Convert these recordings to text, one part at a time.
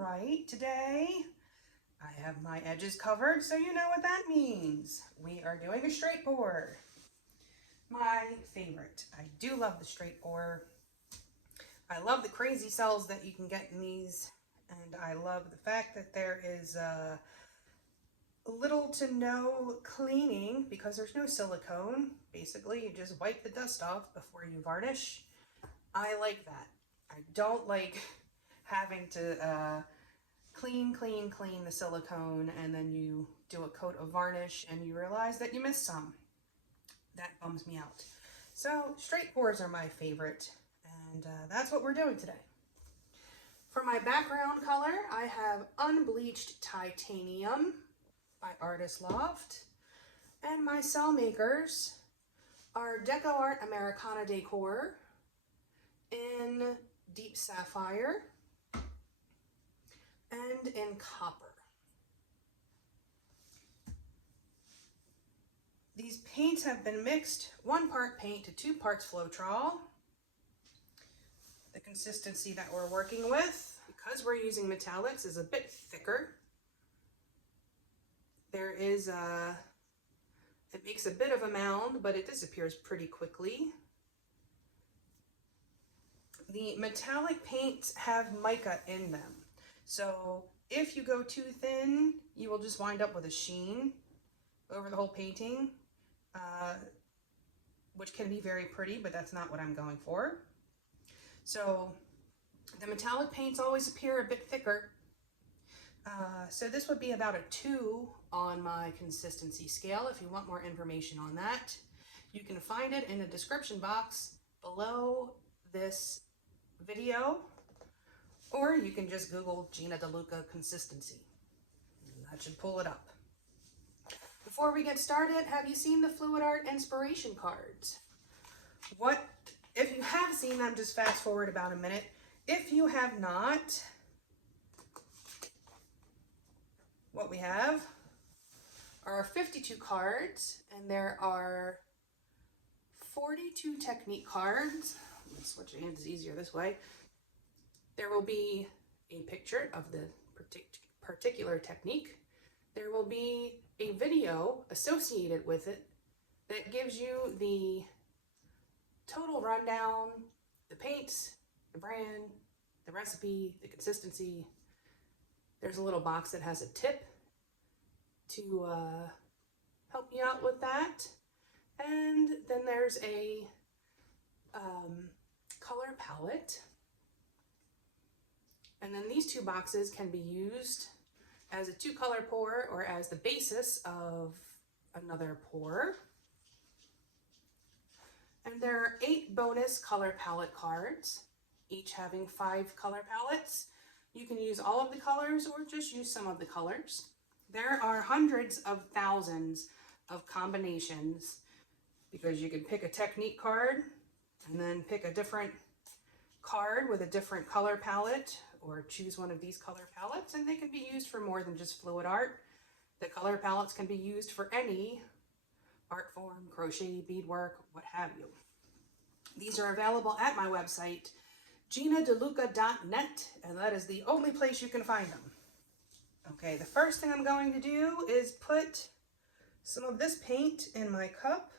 right, today I have my edges covered, so you know what that means. We are doing a straight pour. My favorite. I do love the straight pour. I love the crazy cells that you can get in these, and I love the fact that there is little to no cleaning because there's no silicone. Basically, you just wipe the dust off before you varnish. I like that. I don't like having to clean the silicone and then you do a coat of varnish and you realize that you missed some. That bums me out. So straight pours are my favorite, and that's what we're doing today. For my background color, I have Unbleached Titanium by Artist Loft, and my cell makers are DecoArt Americana Decor in Deep Sapphire and in Copper. These paints have been mixed 1 part paint to 2 parts Floetrol. The consistency that we're working with, because we're using metallics, is a bit thicker. There is it makes a bit of a mound, but it disappears pretty quickly. The metallic paints have mica in them. So if you go too thin, you will just wind up with a sheen over the whole painting, which can be very pretty, but that's not what I'm going for. So the metallic paints always appear a bit thicker. So this would be about a 2 on my consistency scale. If you want more information on that, you can find it in the description box below this video, or you can just Google Gina DeLuca consistency. That should pull it up. Before we get started, have you seen the Fluid inspiration cards? If you have seen them, just fast forward about a minute. If you have not, what we have are 52 cards, and there are 42 technique cards. Let's switch hands, it's easier this way. There will be a picture of the particular technique. There will be a video associated with it that gives you the total rundown, the paints, the brand, the recipe, the consistency. There's a little box that has a tip to help you out with that. And then there's a color palette. And then these 2 boxes can be used as a 2-color pour or as the basis of another pour. And there are 8 bonus color palette cards, each having 5 color palettes. You can use all of the colors or just use some of the colors. There are hundreds of thousands of combinations because you can pick a technique card and then pick a different card with a different color palette, or choose one of these color palettes, and they can be used for more than just fluid art. The color palettes can be used for any art form, crochet, beadwork, what have you. These are available at my website, ginadeluca.net, and that is the only place you can find them. Okay, the first thing I'm going to do is put some of this paint in my cup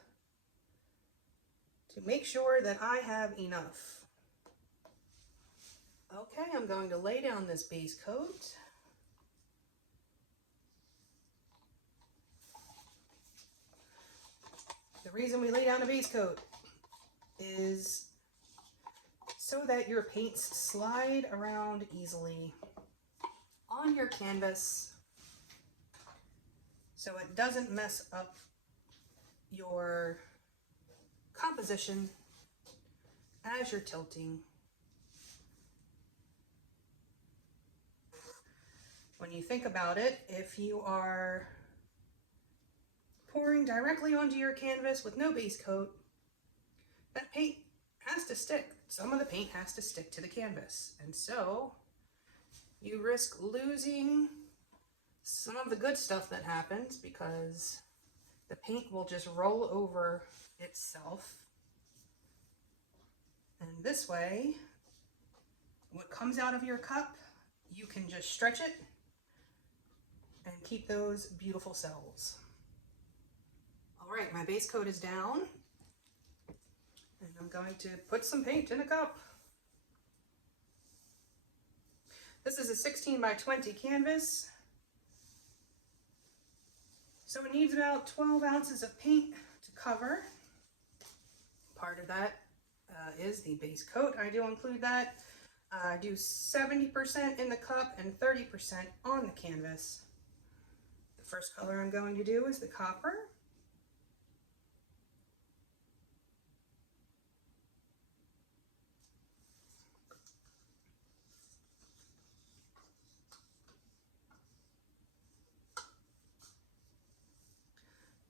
to make sure that I have enough. Okay, I'm going to lay down this base coat. The reason we lay down a base coat is so that your paints slide around easily on your canvas, so it doesn't mess up your composition as you're tilting. When you think about it, if you are pouring directly onto your canvas with no base coat, that paint has to stick. Some of the paint has to stick to the canvas. And so you risk losing some of the good stuff that happens because the paint will just roll over itself. And this way, what comes out of your cup you can just stretch it and keep those beautiful cells. All right, my base coat is down, and I'm going to put some paint in a cup. This is a 16 by 20 canvas, so it needs about 12 ounces of paint to cover. Part of that is the base coat. I do include that. I do 70% in the cup and 30% on the canvas. The first color I'm going to do is the copper.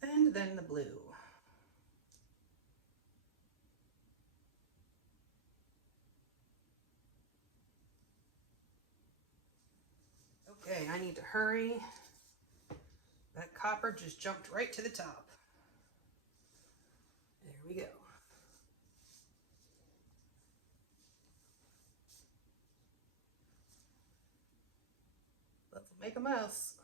And then the blue. Okay, I need to hurry. That copper just jumped right to the top. There we go. Let's make a mess.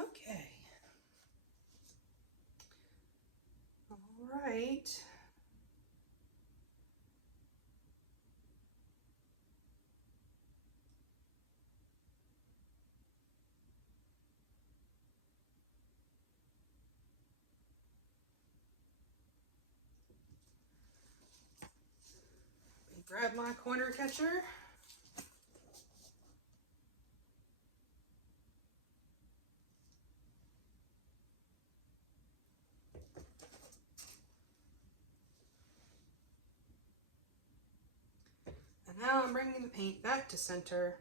Okay. All right. Grab my corner catcher. And now I'm bringing the paint back to center.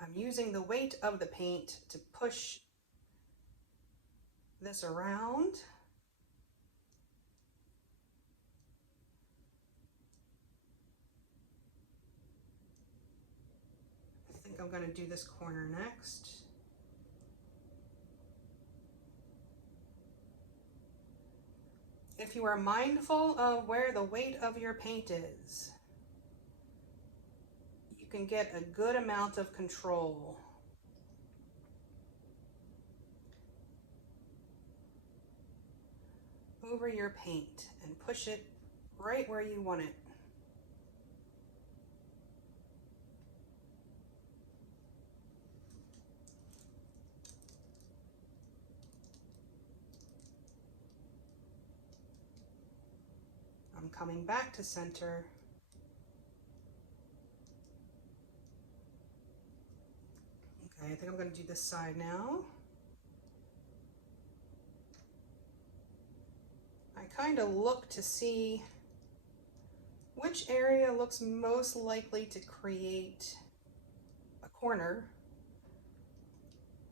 I'm using the weight of the paint to push this around. I think I'm going to do this corner next. If you are mindful of where the weight of your paint is, you can get a good amount of control. Over your paint and push it right where you want it. I'm coming back to center. Okay, I think I'm going to do this side now. I kind of look to see which area looks most likely to create a corner,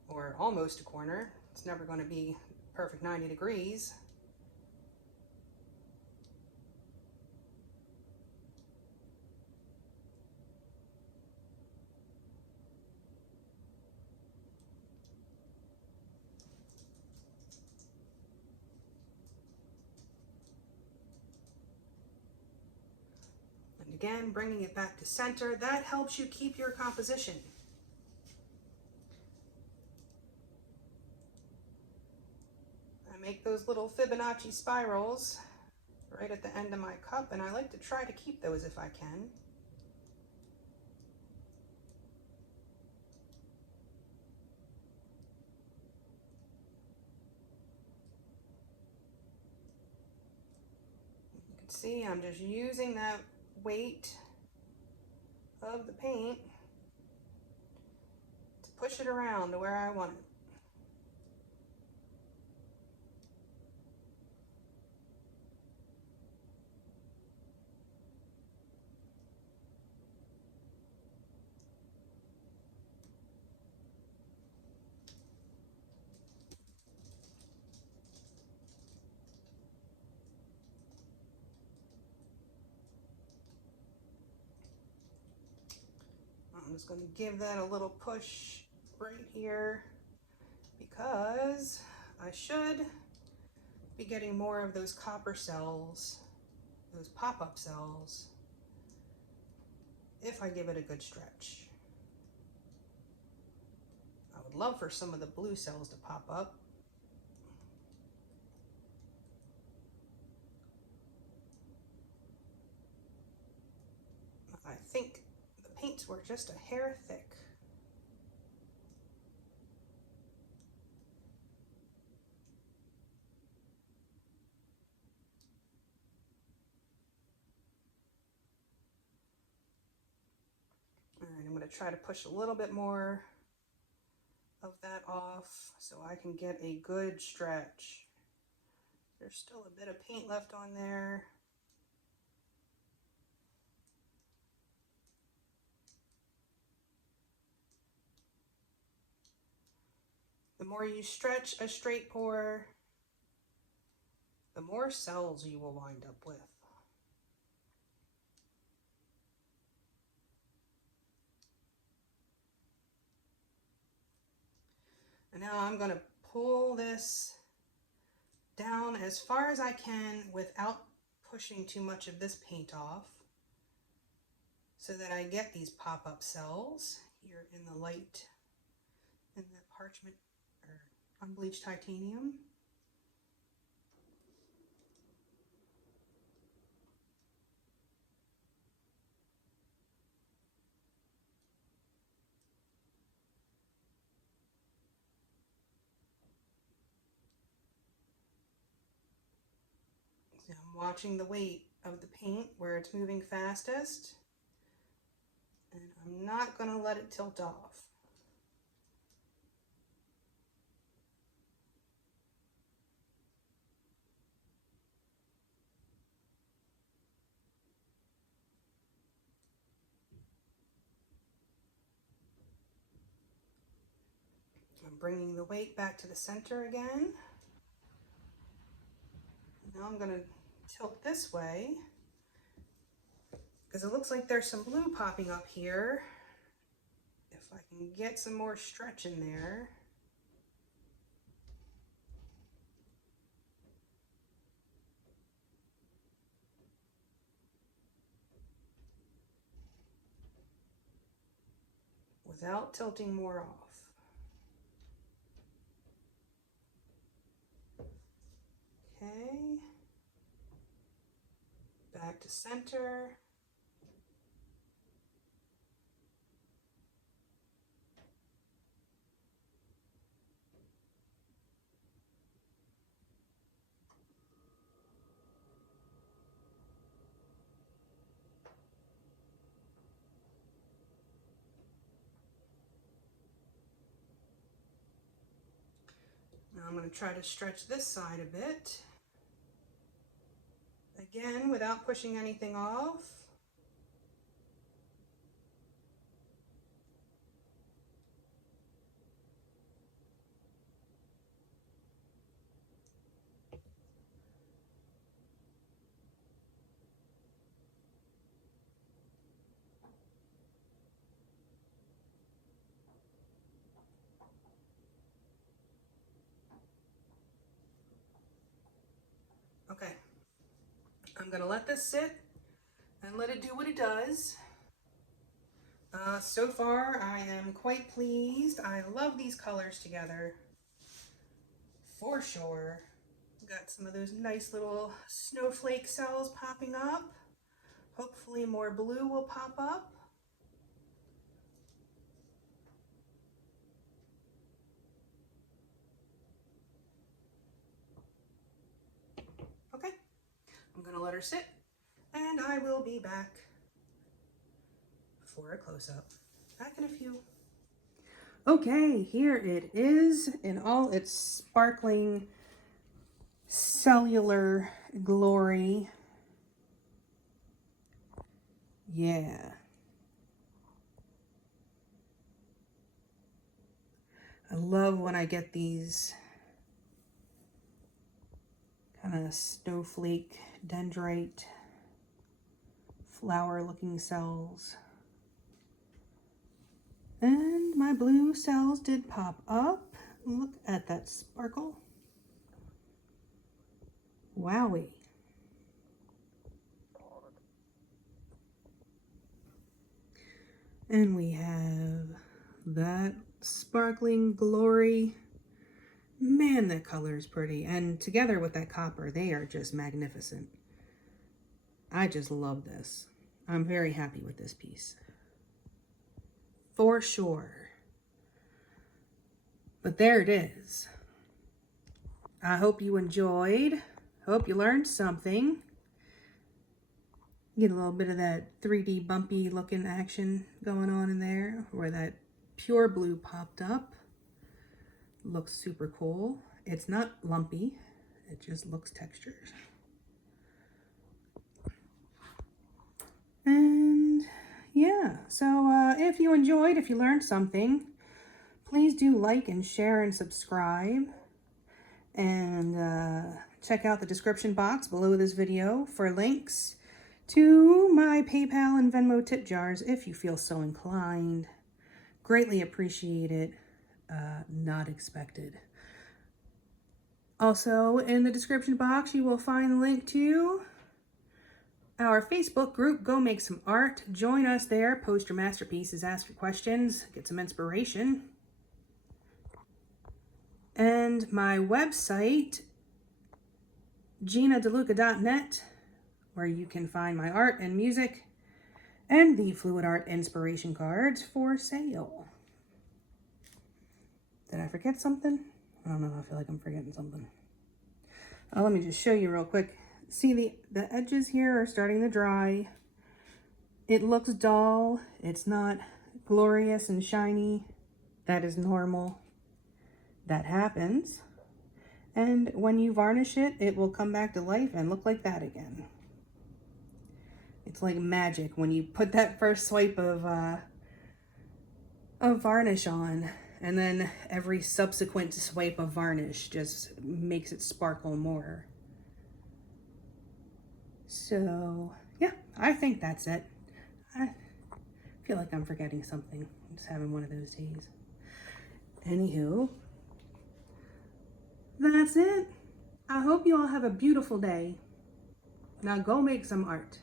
or almost a corner. It's never going to be perfect 90 degrees. Again, bringing it back to center, that helps you keep your composition. I make those little Fibonacci spirals right at the end of my cup, and I like to try to keep those if I can. See, I'm just using that weight of the paint to push it around to where I want it. I'm just going to give that a little push right here because I should be getting more of those copper cells, those pop-up cells, if I give it a good stretch. I would love for some of the blue cells to pop up. I think the paints were just a hair thick. All right, I'm going to try to push a little bit more of that off so I can get a good stretch. There's still a bit of paint left on there. The more you stretch a straight pour, the more cells you will wind up with. And now I'm going to pull this down as far as I can without pushing too much of this paint off so that I get these pop-up cells here in the light, in the parchment or unbleached titanium. So I'm watching the weight of the paint where it's moving fastest, and I'm not going to let it tilt off. I'm bringing the weight back to the center again. Now I'm going to tilt this way because it looks like there's some blue popping up here. If I can get some more stretch in there. Without tilting more off. Okay. Back to center. Now I'm going to try to stretch this side a bit. Again, without pushing anything off. Okay, I'm going to let this sit and let it do what it does. So far, I am quite pleased. I love these colors together, for sure. Got some of those nice little snowflake cells popping up. Hopefully more blue will pop up. Okay, I'm going to let her sit will be back for a close-up. Back in a few. Okay, here it is in all its sparkling cellular glory. Yeah. I love when I get these kind of snowflake dendrite flower looking cells. And my blue cells did pop up. Look at that sparkle. Wowie. And we have that sparkling glory. Man, that color is pretty. And together with that copper, they are just magnificent. I just love this. I'm very happy with this piece. For sure. But there it is. I hope you enjoyed. Hope you learned something. Get a little bit of that 3D bumpy looking action going on in there where that pure blue popped up. Looks super cool. It's not lumpy. It just looks textured. And yeah, so if you enjoyed, if you learned something, please do like and share and subscribe. And check out the description box below this video for links to my PayPal and Venmo tip jars if you feel so inclined. Greatly appreciate it. Not expected. Also, in the description box, you will find the link to our Facebook group, Go Make Some Art. Join us there, post your masterpieces, ask your questions, get some inspiration. And my website, GinaDeLuca.net, where you can find my art and music and the Fluid Art inspiration cards for sale. Did I forget something? I don't know. I feel like I'm forgetting something. Oh, let me just show you real quick. See, the edges here are starting to dry. It looks dull. It's not glorious and shiny. That is normal. That happens. And when you varnish it, it will come back to life and look like that again. It's like magic when you put that first swipe of varnish on, and then every subsequent swipe of varnish just makes it sparkle more. So, yeah, I think that's it. I feel like I'm forgetting something. I'm just having one of those days. Anywho, that's it. I hope you all have a beautiful day. Now go make some art.